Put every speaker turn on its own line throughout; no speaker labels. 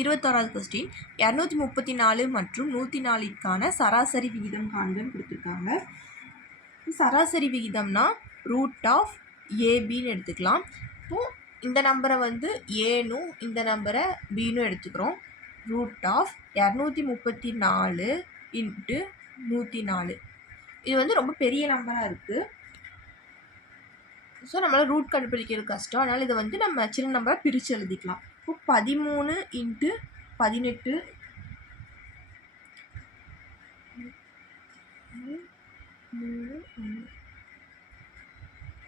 இருபத்தோராவது கொஸ்டின் இரநூத்தி முப்பத்தி நாலு மற்றும் நூற்றி நாலுக்கான சராசரி விகிதம் காண்கன்னு கொடுத்துருக்காங்க. சராசரி விகிதம்னா ரூட் ஆஃப் ஏபின்னு எடுத்துக்கலாம். இப்போது இந்த நம்பரை வந்து ஏனும் இந்த நம்பரை பின்னு எடுத்துக்கிறோம். ரூட் ஆஃப் இரநூத்தி முப்பத்தி நாலு இன்ட்டு நூற்றி நாலு. இது வந்து ரொம்ப பெரிய நம்பராக இருக்குது ஸோ நம்மளால் ரூட் கண்டுபிடிக்கிறது கஷ்டம். அதனால் இதை வந்து நம்ம சின்ன நம்பரை பிரித்து எழுதிக்கலாம். இப்போ பதிமூணு இன்ட்டு பதினெட்டு.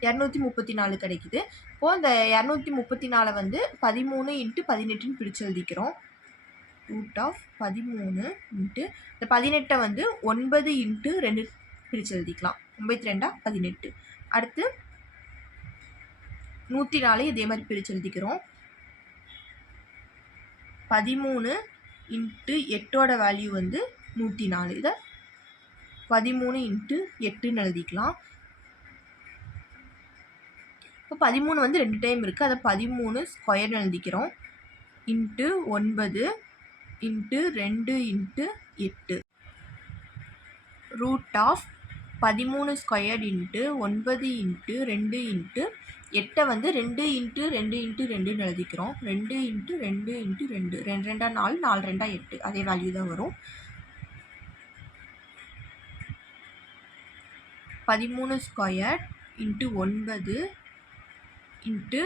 இரநூத்தி முப்பத்தி நாலு கிடைக்குது. இப்போது அந்த இரநூத்தி முப்பத்தி நாலை வந்து பதிமூணு இன்ட்டு பதினெட்டுன்னு பிரித்து எழுதிக்கிறோம். ரூட் ஆஃப் பதிமூணு இன்ட்டு இந்த பதினெட்டை வந்து ஒன்பது இன்ட்டு ரெண்டு பிரித்து எழுதிக்கலாம். ஒம்பத்தி ரெண்டா பதினெட்டு. அடுத்து நூற்றி நாலு இதே மாதிரி பிரித்து எழுதிக்கிறோம். பதிமூணு இன்ட்டு எட்டோட வேல்யூ வந்து நூற்றி நாலு இதை பதிமூணு இன்ட்டு எட்டுன்னு எழுதிக்கலாம். இப்போ பதிமூணு வந்து ரெண்டு டைம் இருக்குது அதை பதிமூணு ஸ்கொயர்னு எழுதிக்கிறோம். இன்ட்டு ஒன்பது இன்ட்டு ரெண்டு இன்ட்டு எட்டு. ரூட் ஆஃப் பதிமூணு ஸ்கொயர் இன்ட்டு ஒன்பது இன்ட்டு ரெண்டு இன்ட்டு எட்டை வந்து ரெண்டு இன்ட்டு ரெண்டு இன்ட்டு ரெண்டுன்னு எழுதிக்கிறோம். ரெண்டு இன்ட்டு ரெண்டு இன்ட்டு ரெண்டு. ரெண்டு ரெண்டா நாலு நாலு ரெண்டா எட்டு. அதே வேல்யூ தான் வரும். பதிமூணு ஸ்கொயர் இன்ட்டு ஒன்பது இன்ட்டு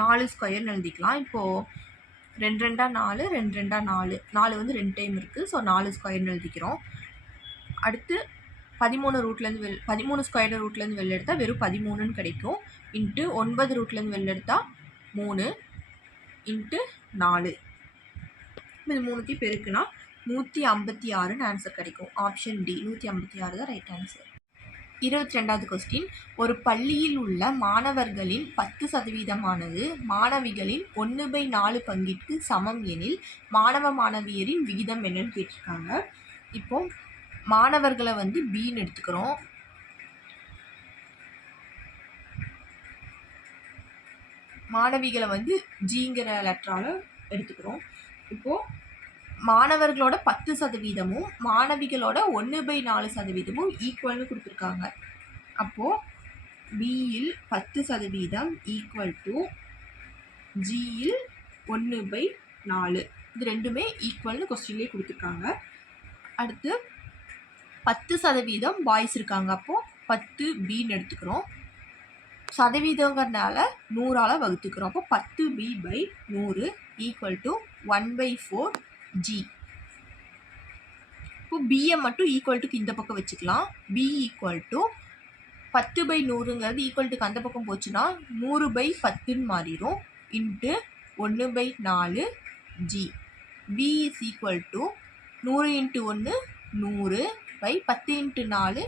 நாலு ஸ்கொயர்னு எழுதிக்கலாம். இப்போது ரெண்டு ரெண்டா நாலு ரெண்டு ரெண்டா நாலு. நாலு வந்து ரெண்டு டைம் இருக்குது ஸோ நாலு ஸ்கொயர்னு எழுதிக்கிறோம். அடுத்து பதிமூணு ரூட்லேருந்து வெள் பதிமூணு ஸ்கொயர் ரூட்லேருந்து வெளில எடுத்தால் வெறும் பதிமூணுன்னு கிடைக்கும். இன்ட்டு ஒன்பது ரூட்லேருந்து வெளில எடுத்தால் மூணு இன்ட்டு நாலு. இது மூணுத்தையும் பெருக்குனா நூற்றி ஐம்பத்தி ஆறுன்னு ஆன்சர் கிடைக்கும். ஆப்ஷன் டி நூற்றி ஐம்பத்தி ஆறு தான் ரைட் ஆன்சர் இருபத்தி ரெண்டாவது கொஸ்டின் ஒரு பள்ளியில் உள்ள மாணவர்களின் பத்து சதவீதமானது மாணவிகளின் ஒன்று பை நாலு பங்கிற்கு சமம் எனில் மாணவ மாணவியரின் விகிதம் என்னன்னு கேட்டிருக்காங்க. இப்போ மாணவர்களை வந்து பின்னு எடுத்துக்கிறோம். மாணவிகளை வந்து ஜிங்கிற லெட்டரால் எடுத்துக்கிறோம். இப்போது மாணவர்களோட பத்து சதவீதமும் மாணவிகளோட ஒன்று பை நாலு சதவீதமும் ஈக்குவல்னு கொடுத்துருக்காங்க. அப்போது பியில் பத்து சதவீதம் ஈக்குவல் டு ஜியில் ஒன்று பை நாலு. இது ரெண்டுமே ஈக்குவல்னு கொஸ்டின்லேயே கொடுத்துருக்காங்க. அடுத்து பத்து சதவீதம் பாய்ஸ் இருக்காங்க. அப்போது பத்து பின்னு எடுத்துக்கிறோம். சதவீதங்கிறனால நூறால் வகுத்துக்கிறோம். அப்போ பத்து பி பை நூறு equal to one by four G இப்போ பியை மட்டும் ஈக்குவல் டுக்கு இந்த பக்கம் வச்சுக்கலாம். பி ஈக்குவல் டு பத்து பை நூறுங்கிறது ஈக்குவல் டுக்கு அந்த பக்கம் போச்சுன்னா நூறு பை பத்துன்னு மாறிடும். இன்ட்டு ஒன்று பை நாலு G P is equal to நூறு இன்ட்டு ஒன்று நூறு பை பத்து இன்ட்டு நாலு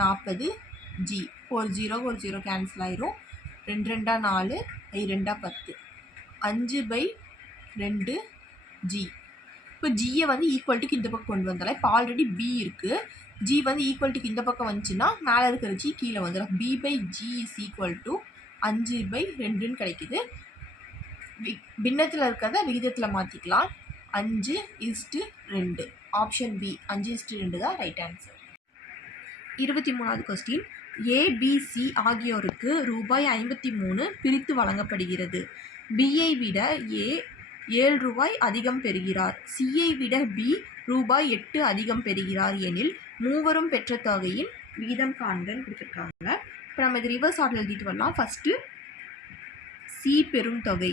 நாற்பது ஜி ஒரு ஜீரோ ஒரு ஜீரோ கேன்சல் ஆயிரும். ரெண்டு ரெண்டா நாலு ஐ ரெண்டா பத்து. அஞ்சு பை ரெண்டு ஜி இப்போ ஜியை வந்து ஈக்குவல்ட்டுக்கு இந்த பக்கம் கொண்டு வந்தால? இப்போ ஆல்ரெடி பி இருக்குது ஜி வந்து ஈக்குவல்ட்டுக்கு இந்த பக்கம் வந்துச்சுன்னா மேலே இருக்கிற ஜி கீழே வந்துடும் P by G is equal to அஞ்சு பை ரெண்டுன்னு கிடைக்குது. பின்னத்தில் இருக்கிறத விகிதத்தில் மாற்றிக்கலாம் அஞ்சு இஸ்ட்டு ரெண்டு. ஆப்ஷன் பி அஞ்சு இஸ்ட்டு ரெண்டு தான் ரைட் ஆன்சர் இருபத்தி மூணாவது கொஸ்டின் ஏபிசி ஆகியோருக்கு ரூபாய் ஐம்பத்தி மூணு பிரித்து வழங்கப்படுகிறது. பிஐ விட ஏ ஏழு ரூபாய் அதிகம் பெறுகிறார். சிஐ விட பி ரூபாய் எட்டு அதிகம் பெறுகிறார் எனில் மூவரும் பெற்ற தொகையின் விகிதம் காண்கன்னு கொடுத்துருக்காங்க இப்போ நம்ம இது ரிவர்ஸ் ஆர்டர் எழுதிட்டு வரலாம். ஃபஸ்ட்டு சி பெரும் தொகை.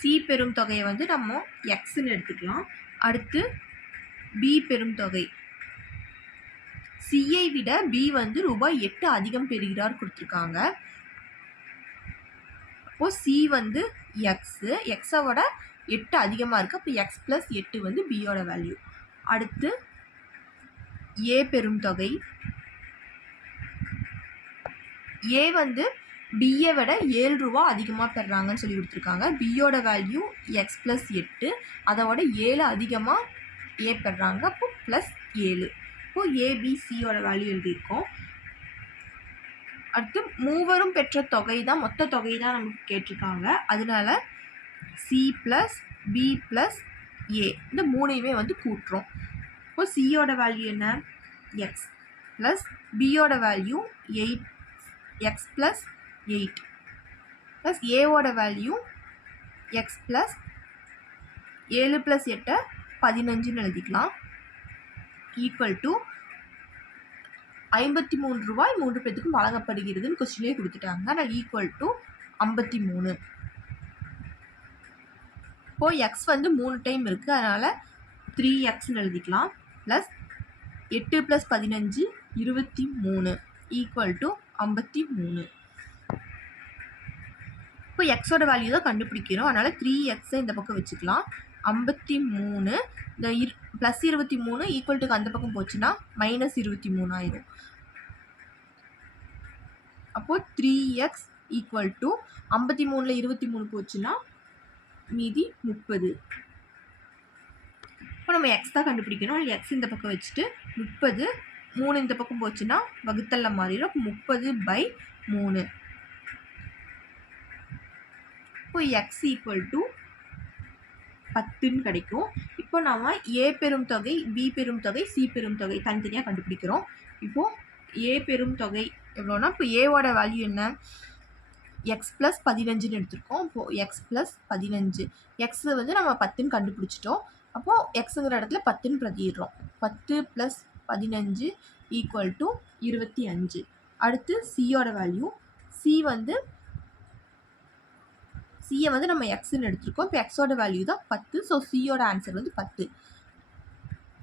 சி பெரும் தொகையை வந்து நம்ம எக்ஸ்ன்னு எடுத்துக்கலாம். அடுத்து பி பெரும் தொகை. சியை விட பி வந்து ரூபாய் எட்டு அதிகம் பெறுகிறார் கொடுத்துருக்காங்க. அப்போது சி வந்து எக்ஸு எக்ஸோட எட்டு அதிகமாக இருக்குது அப்போ எக்ஸ் ப்ளஸ் எட்டு வந்து பியோட வேல்யூ அடுத்து ஏ பெரும் தொகை. ஏ வந்து பிஏ விட ஏழு ரூபா அதிகமாக பெறுறாங்கன்னு சொல்லி கொடுத்துருக்காங்க. பியோட வேல்யூ எக்ஸ் ப்ளஸ் எட்டு அதோட ஏழு அதிகமாக ஏ பெறாங்க. அப்போ ப்ளஸ் ஏழு. இப்போது ஏபிசியோட வேல்யூ எழுதியிருக்கோம். அடுத்து மூவரும் பெற்ற தொகை தான் மொத்த தொகை தான் நமக்கு கேட்டிருக்காங்க. அதனால C plus B plus A இந்த மூணையுமே வந்து கூட்டுறோம். இப்போ சியோட வேல்யூ என்ன? எக்ஸ் ப்ளஸ் பியோட value eight X plus eight plus ஏவோட வேல்யூ எக்ஸ் ப்ளஸ் ஏழு ப்ளஸ் எட்டை பதினஞ்சுன்னு எழுதிக்கலாம். ஈக்குவல் டு ஐம்பத்தி மூணு ரூபாய் மூன்று பேத்துக்கும் வழங்கப்படுகிறதுன்னு கொஸ்டினே கொடுத்துட்டாங்க. ஆனால் ஈக்குவல் டு ஐம்பத்தி மூணு இப்போது எக்ஸ் வந்து மூணு டைம் இருக்குது அதனால் த்ரீ எக்ஸ்னு எழுதிக்கலாம். ப்ளஸ் எட்டு ப்ளஸ் பதினஞ்சு இருபத்தி மூணு ஈக்குவல் டு ஐம்பத்தி மூணு இப்போ எக்ஸோட வேல்யூ தான் கண்டுபிடிக்கிறோம். அதனால் த்ரீ எக்ஸை இந்த பக்கம் வச்சுக்கலாம். ஐம்பத்தி மூணு இந்த இரு ப்ளஸ் இருபத்தி மூணு ஈக்குவல் டுக்கு அந்த பக்கம் போச்சுன்னா மைனஸ் இருபத்தி மூணு ஆயிரும். அப்போது த்ரீ எக்ஸ் ஈக்குவல் டு ஐம்பத்தி மூணில் இருபத்தி மூணு போச்சுன்னா மீதி முப்பது. இப்போ நம்ம எக்ஸ் தான் கண்டுபிடிக்கணும். எக்ஸ் இந்த பக்கம் வச்சுட்டு முப்பது மூணு இந்த பக்கம் போச்சுன்னா வகுத்தல்ல மாறிடும் முப்பது பை மூணு. இப்போ எக்ஸ் ஈக்குவல் டு பத்துன்னு கிடைக்கும். இப்போ நாம் ஏ பெரும் தொகை பி பெரும் தொகை சி பெரும் தொகை தனித்தனியாக கண்டுபிடிக்கிறோம். இப்போது ஏ பெரும் தொகை எவ்வளோனா இப்போ ஏவோட வேல்யூ என்ன? எக்ஸ் ப்ளஸ் பதினஞ்சுன்னு எடுத்திருக்கோம். இப்போது எக்ஸ் ப்ளஸ் பதினஞ்சு. எக்ஸ் வந்து நம்ம பத்துன்னு கண்டுபிடிச்சிட்டோம். அப்போது எக்ஸுங்கிற இடத்துல பத்துன்னு பிரதிடுறோம் பத்து ப்ளஸ் பதினஞ்சு ஈக்குவல் டு இருபத்தி அஞ்சு. அடுத்து சியோட வேல்யூ சி வந்து சியை வந்து நம்ம எக்ஸ்ன்னு எடுத்திருக்கோம். இப்போ எக்ஸோட வேல்யூ தான் பத்து. ஸோ சியோட ஆன்சர் வந்து பத்து.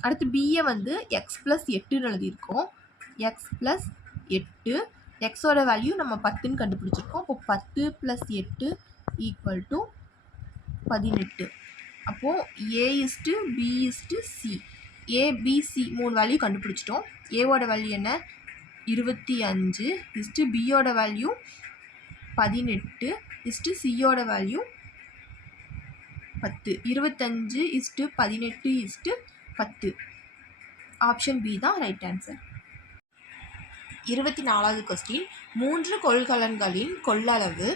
அடுத்து பிஏ வந்து எக்ஸ் ப்ளஸ் எட்டுன்னு எழுதியிருக்கோம். எக்ஸ் ப்ளஸ் எட்டு. எக்ஸோட வேல்யூ நம்ம பத்துன்னு கண்டுபிடிச்சிருக்கோம். இப்போ பத்து ப்ளஸ் எட்டு ஈக்குவல் டு பதினெட்டு. அப்போது A is to B is to C ABC மூணு வேல்யூ கண்டுபிடிச்சிட்டோம். ஏவோட வேல்யூ என்ன? இருபத்தி அஞ்சு. இஸ்ட்டு பியோட வேல்யூ பதினெட்டு இஸ்ட்டு சியோட வேல்யூ பத்து. இருபத்தஞ்சு இஸ்ட்டு பதினெட்டு இஸ்ட்டு பத்து. ஆப்ஷன் பி தான் ரைட் ஆன்சர் இருபத்தி நாலாவது கொஸ்டின் மூன்று கொள்கலன்களின் கொள்ளளவு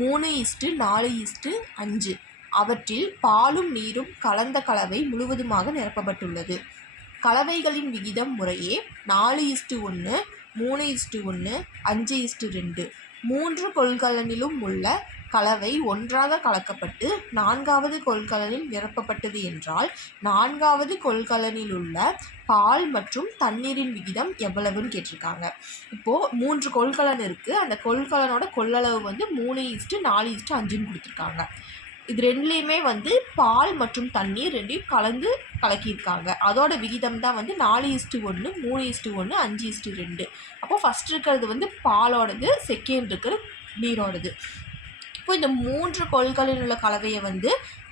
மூணு இஸ்ட்டு நாலு இஸ்ட்டு அஞ்சு. அவற்றில் பாலும் நீரும் கலந்த கலவை முழுவதுமாக நிரப்பப்பட்டுள்ளது. கலவைகளின் விகிதம் முறையே நாலு இஸ்ட்டு ஒன்று மூணு இஸ்ட்டு ஒன்று அஞ்சு இஸ்ட்டு ரெண்டு. மூன்று கொள்கலனிலும் உள்ள கலவை ஒன்றாக கலக்கப்பட்டு நான்காவது கொள்கலனில் நிரப்பப்பட்டது என்றால் நான்காவது கொள்கலனில் உள்ள பால் மற்றும் தண்ணீரின் விகிதம் எவ்வளவுன்னு கேட்டிருக்காங்க. இப்போது மூன்று கொள்கலன் இருக்குது அந்த கொள்கலனோட கொள்ளளவு வந்து மூணு ஈஸ்ட்டு நாலு ஈஸ்ட்டு அஞ்சுன்னு கொடுத்துருக்காங்க. இது ரெண்டுலேயுமே வந்து பால் மற்றும் தண்ணீர் ரெண்டையும் கலந்து கலக்கியிருக்காங்க. அதோட விகிதம் தான் வந்து நாலு இஸ்ட்டு ஒன்று மூணு இஸ்ட்டு ஒன்று அஞ்சு இஸ்ட்டு ரெண்டு. அப்போ ஃபஸ்ட் இருக்கிறது வந்து பாலோடது செகண்ட் இருக்கிறது நீரோடது. இப்போ இந்த மூன்று கொள்கலனில் உள்ள கலவையை வந்து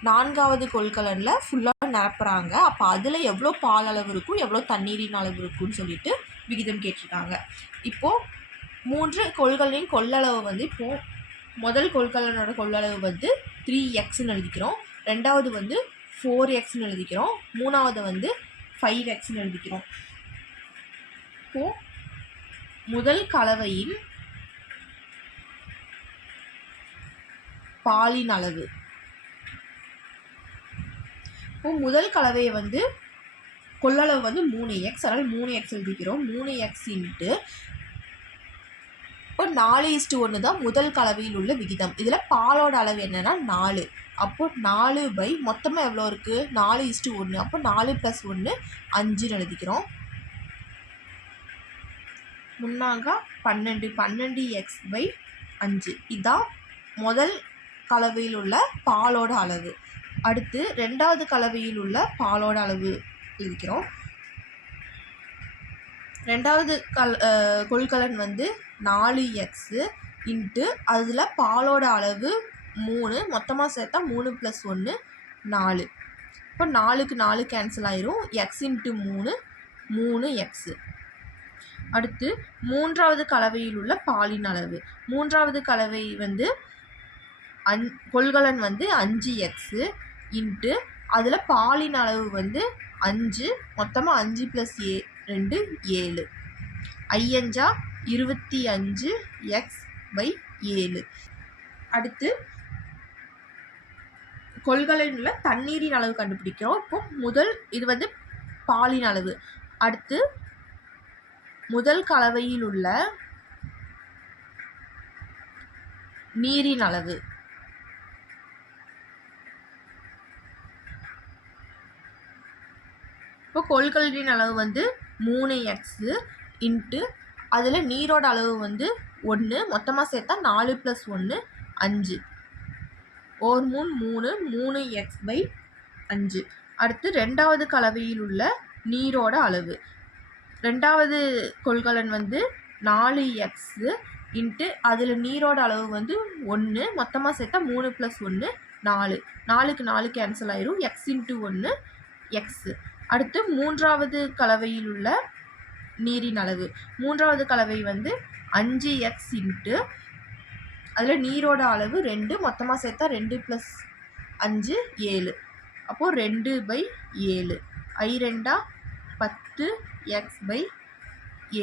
நான்காவது கொள்கலனில் ஃபுல்லாக நிரப்புறாங்க. அப்போ அதில் எவ்வளோ பால் அளவு இருக்கும் எவ்வளோ தண்ணீரின் அளவு இருக்கும்னு சொல்லிட்டு விகிதம் கேட்டிருக்காங்க. இப்போது மூன்று கொள்கலனின் கொள்ளளவு வந்து இப்போது முதல் கொள்கலனோட கொள்ளளவு வந்து த்ரீ எக்ஸ்னு எழுதிக்கிறோம். ரெண்டாவது வந்து ஃபோர் எக்ஸ்னு எழுதிக்கிறோம். மூணாவது வந்து ஃபைவ் எக்ஸ்னு எழுதிக்கிறோம். இப்போது முதல் கலவையின் பாலின் அளவு. இப்போ முதல் கலவையை வந்து கொள்ளளவு வந்து மூணு எக்ஸ் அதனால் மூணு எக்ஸ் எழுதிக்கிறோம். மூணு எக்ஸ் இன்ட்டு அப்போ நாலு இஸ்டு ஒன்று தான் முதல் கலவையில் உள்ள விகிதம். இதில் பாலோட அளவு என்னென்னா நாலு. அப்போ நாலு பை மொத்தமாக எவ்வளோ இருக்குது நாலு இஸ்டு ஒன்று அப்போ நாலு ப்ளஸ் ஒன்று அஞ்சுன்னு எழுதிக்கிறோம். முன்னாங்க பன்னெண்டு பன்னெண்டு எக்ஸ் பை அஞ்சு. இதுதான் முதல் கலவையில் உள்ள பாலோட அளவு. அடுத்து ரெண்டாவது கலவையில் உள்ள பாலோட அளவு எழுதிக்கிறோம். ரெண்டாவது கல் கொள்கலன் வந்து நாலு எக்ஸு இன்ட்டு அதில் பாலோட அளவு மூணு மொத்தமாக சேர்த்தா மூணு ப்ளஸ் ஒன்று நாலு. இப்போ நாலுக்கு நாலு கேன்சல் ஆயிரும். எக்ஸ் இன்ட்டு மூணு மூணு எக்ஸு அடுத்து மூன்றாவது கலவையில் உள்ள பாலின் அளவு. மூன்றாவது கலவை வந்து அன் கொள்கலன் வந்து அஞ்சு எக்ஸு இன்ட்டு அதில் பாலின் அளவு வந்து அஞ்சு மொத்தமாக அஞ்சு ப்ளஸ் ஏ ரெண்டு ஏழு. ஐயஞ்சா இருபத்தி அஞ்சு எக்ஸ் பை ஏழு. அடுத்து கொள்கலனில் உள்ள தண்ணீரின் அளவு கண்டுபிடிக்கிறோம். இப்போ முதல் இது வந்து பாலின் அளவு. அடுத்து முதல் கலவையில் உள்ள நீரின் அளவு. இப்போ கொள்கலனின் அளவு வந்து மூணு எக்ஸு இன்ட்டு அதில் நீரோட அளவு வந்து ஒன்று மொத்தமாக சேர்த்தா நாலு ப்ளஸ் ஒன்று அஞ்சு. ஓர் மூணு மூணு மூணு எக்ஸ் பை அஞ்சு. அடுத்து ரெண்டாவது கலவையில் உள்ள நீரோட அளவு. ரெண்டாவது கொள்கலன் வந்து நாலு எக்ஸு இன்ட்டு அதில் நீரோட அளவு வந்து ஒன்று மொத்தமாக சேர்த்தா மூணு ப்ளஸ் ஒன்று நாலு. நாலுக்கு நாலு கேன்சல் ஆயிரும். எக்ஸ் இன்ட்டு ஒன்று எக்ஸு அடுத்து மூன்றாவது கலவையில் உள்ள நீரின் அளவு. மூன்றாவது கலவை வந்து அஞ்சு எக்ஸ் இன்ட்டு அதில் நீரோட அளவு ரெண்டு மொத்தமாக சேர்த்தா ரெண்டு ப்ளஸ் அஞ்சு ஏழு. அப்போது ரெண்டு பை ஏழு. ஐ ரெண்டா பத்து எக்ஸ் பை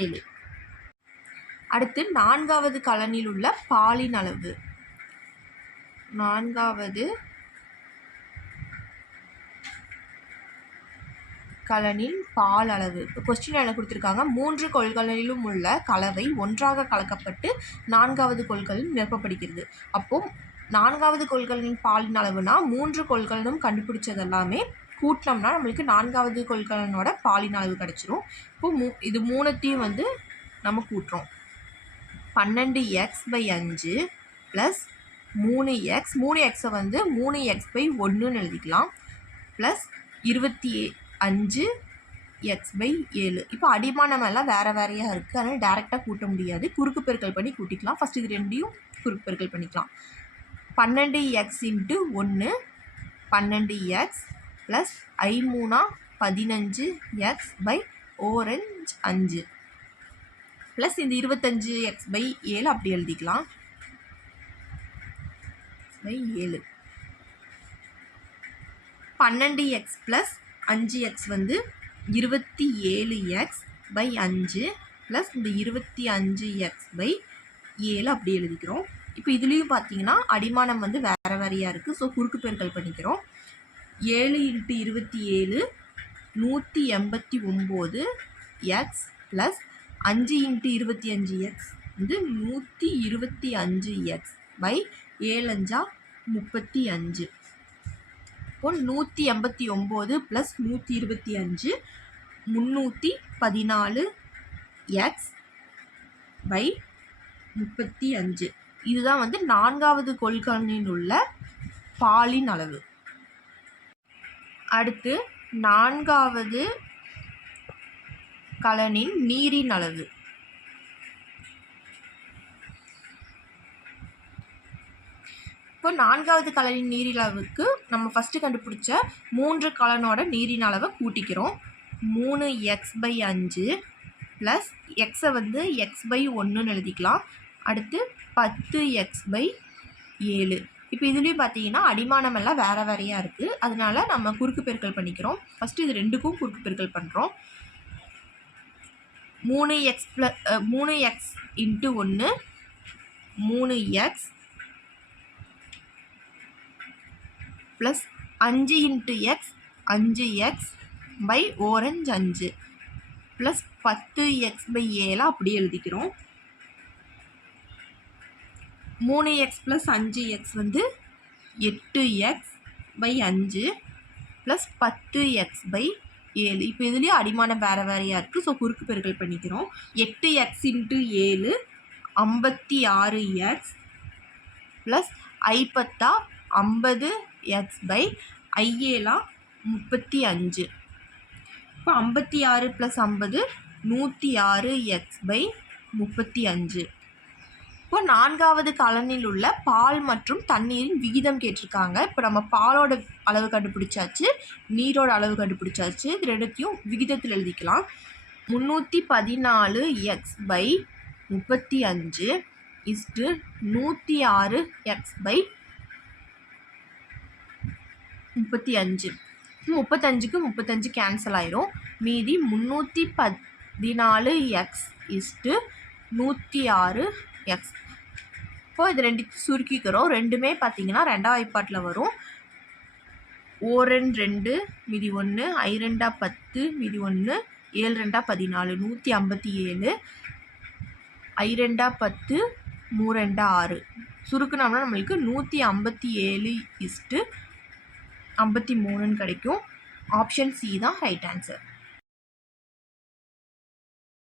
ஏழு. அடுத்து நான்காவது கலனில் உள்ள பாலின் அளவு. நான்காவது கலனின் பால் அளவு. இப்போ கொஸ்டின் என்ன கொடுத்துருக்காங்க? மூன்று கொள்கலனிலும் உள்ள கலவை ஒன்றாக கலக்கப்பட்டு நான்காவது கொள்கலன் நிரப்பப்படுகிறது. அப்போது நான்காவது கொள்கலனின் பாலின் அளவுனா மூன்று கொள்கலனும் கண்டுபிடிச்சது எல்லாமே கூட்டினோம்னா நம்மளுக்கு நான்காவது கொள்கலனோட பாலின் அளவு கிடச்சிரும். இப்போ மூ இது மூணுத்தையும் வந்து நம்ம கூட்டுறோம். பன்னெண்டு எக்ஸ் பை அஞ்சு ப்ளஸ் மூணு எக்ஸ் மூணு எக்ஸை வந்து மூணு எக்ஸ் பை ஒன்றுன்னு எழுதிக்கலாம். ப்ளஸ் இருபத்தி அஞ்சு எக்ஸ் பை ஏழு. இப்போ அடிமானம் எல்லாம் வேறு வேறையாக இருக்குது அதனால் டேரெக்டாக கூட்ட முடியாது. குறுக்கு பெருக்கல் பண்ணி கூட்டிக்கலாம். ஃபஸ்ட் இது ரெண்டையும் குறுக்கு பெருக்கல் பண்ணிக்கலாம். பன்னெண்டு எக்ஸ் இன்ட்டு ஒன்று பன்னெண்டு எக்ஸ் ப்ளஸ் ஐ மூணா பதினஞ்சு எக்ஸ் பை ஓரஞ்ச் அஞ்சு. ப்ளஸ் இந்த இருபத்தஞ்சு எக்ஸ் பை ஏழு அப்படி எழுதிக்கலாம். பை ஏழு. பன்னெண்டு எக்ஸ் ப்ளஸ் அஞ்சு எக்ஸ் வந்து இருபத்தி ஏழு எக்ஸ் பை அஞ்சு ப்ளஸ் இந்த இருபத்தி அஞ்சு எக்ஸ் பை ஏழு அப்படி எழுதிக்கிறோம். இப்போ இதுலேயும் பார்த்தீங்கன்னா அடிமானம் வந்து வேறு வேறையாக இருக்குது ஸோ குறுக்கு பெருக்கல் பண்ணிக்கிறோம். ஏழு இன்ட்டு இருபத்தி ஏழு நூற்றி எண்பத்தி ஒம்பது எக்ஸ் ப்ளஸ் அஞ்சு இன்ட்டு இருபத்தி அஞ்சு எக்ஸ் வந்து நூற்றி இருபத்தி அஞ்சு எக்ஸ் பை ஏழஞ்சா முப்பத்தி அஞ்சு. இப்போ நூற்றி எண்பத்தி ஒம்பது ப்ளஸ் நூற்றி இருபத்தி அஞ்சு முந்நூற்றி பதினாலு எக்ஸ் பை முப்பத்தி அஞ்சு. இதுதான் வந்து நான்காவது கொள்கலனில் உள்ள பாலின் அளவு. அடுத்து நான்காவது கலனின் நீரின் அளவு. இப்போ நான்காவது கலனின் நீரின் அளவுக்கு நம்ம ஃபஸ்ட்டு கண்டுபிடிச்ச மூன்று கலனோட நீரின் அளவை கூட்டிக்கிறோம். மூணு எக்ஸ் பை அஞ்சு ப்ளஸ் எக்ஸை வந்து எக்ஸ் பை ஒன்றுன்னு எழுதிக்கலாம். அடுத்து பத்து எக்ஸ் பை ஏழு. இப்போ இதுலேயும் பார்த்தீங்கன்னா அடிமானம் எல்லாம் வேறு வேறையாக இருக்குது அதனால நம்ம குறுக்கு பெருக்கல் பண்ணிக்கிறோம். ஃபஸ்ட்டு இது ரெண்டுக்கும் குறுக்கு பெருக்கல் பண்ணுறோம் மூணு எக்ஸ் ப்ளஸ் மூணு எக்ஸ் இன்ட்டு ஒன்று மூணு எக்ஸ் ப்ளஸ் அஞ்சு இன்ட்டு எக்ஸ் அஞ்சு எக்ஸ் பை ஓரஞ்ச் அஞ்சு. ப்ளஸ் பத்து எக்ஸ் பை ஏழை அப்படியே எழுதிக்கிறோம். மூணு எக்ஸ் ப்ளஸ் அஞ்சு எக்ஸ் வந்து எட்டு எக்ஸ் பை அஞ்சு ப்ளஸ் பத்து எக்ஸ் பை ஏழு. இப்போ இதுலேயும் அடிமானம் வேறு வேறையாக இருக்குது ஸோ குறுக்கு பெருக்கல் பண்ணிக்கிறோம். எட்டு எக்ஸ் இன்ட்டு ஏழு ஐம்பத்தி ஆறு எக்ஸ் ப்ளஸ் ஐப்பத்தா ஐம்பது எக்ஸ் பை ஐஏலா முப்பத்தி அஞ்சு. இப்போ ஐம்பத்தி ஆறு ப்ளஸ் ஐம்பது நூற்றி ஆறு எக்ஸ் பை முப்பத்தி அஞ்சு. இப்போ நான்காவது கலனில் உள்ள பால் மற்றும் தண்ணீரின் விகிதம் கேட்டிருக்காங்க. இப்போ நம்ம பாலோட அளவு கண்டுபிடிச்சாச்சு நீரோட அளவு கண்டுபிடிச்சாச்சு. இது ரெண்டுத்தையும் விகிதத்தில் எழுதிக்கலாம். முந்நூற்றி பதினாலு எக்ஸ் பை முப்பத்தி அஞ்சு இஸ்டு நூற்றி ஆறு எக்ஸ் பை முப்பத்தி அஞ்சு. முப்பத்தஞ்சுக்கு முப்பத்தஞ்சு கேன்சல் ஆயிரும். மீதி முந்நூற்றி பதினாலு எக்ஸ் இஸ்ட்டு நூற்றி ஆறு எக்ஸ் இப்போ இது ரெண்டு சுருக்கிக்கிறோம். ரெண்டுமே பார்த்தீங்கன்னா ரெண்டாவது பாட்டில் வரும். ஓரெண் ரெண்டு மிதி ஒன்று ஐ ரெண்டா பத்து மிதி ஒன்று ஏழு ரெண்டா பதினாலு நூற்றி ஐம்பத்தி ஏழு. ஐ ரெண்டா பத்து மூ ரெண்டா ஆறு. சுருக்குனோம்னா நம்மளுக்கு நூற்றி ஐம்பத்தி ஏழு இஸ்ட்டு ஐம்பத்தி மூணுன்னு கிடைக்கும். ஆப்ஷன் சி தான் ரைட் ஆன்சர்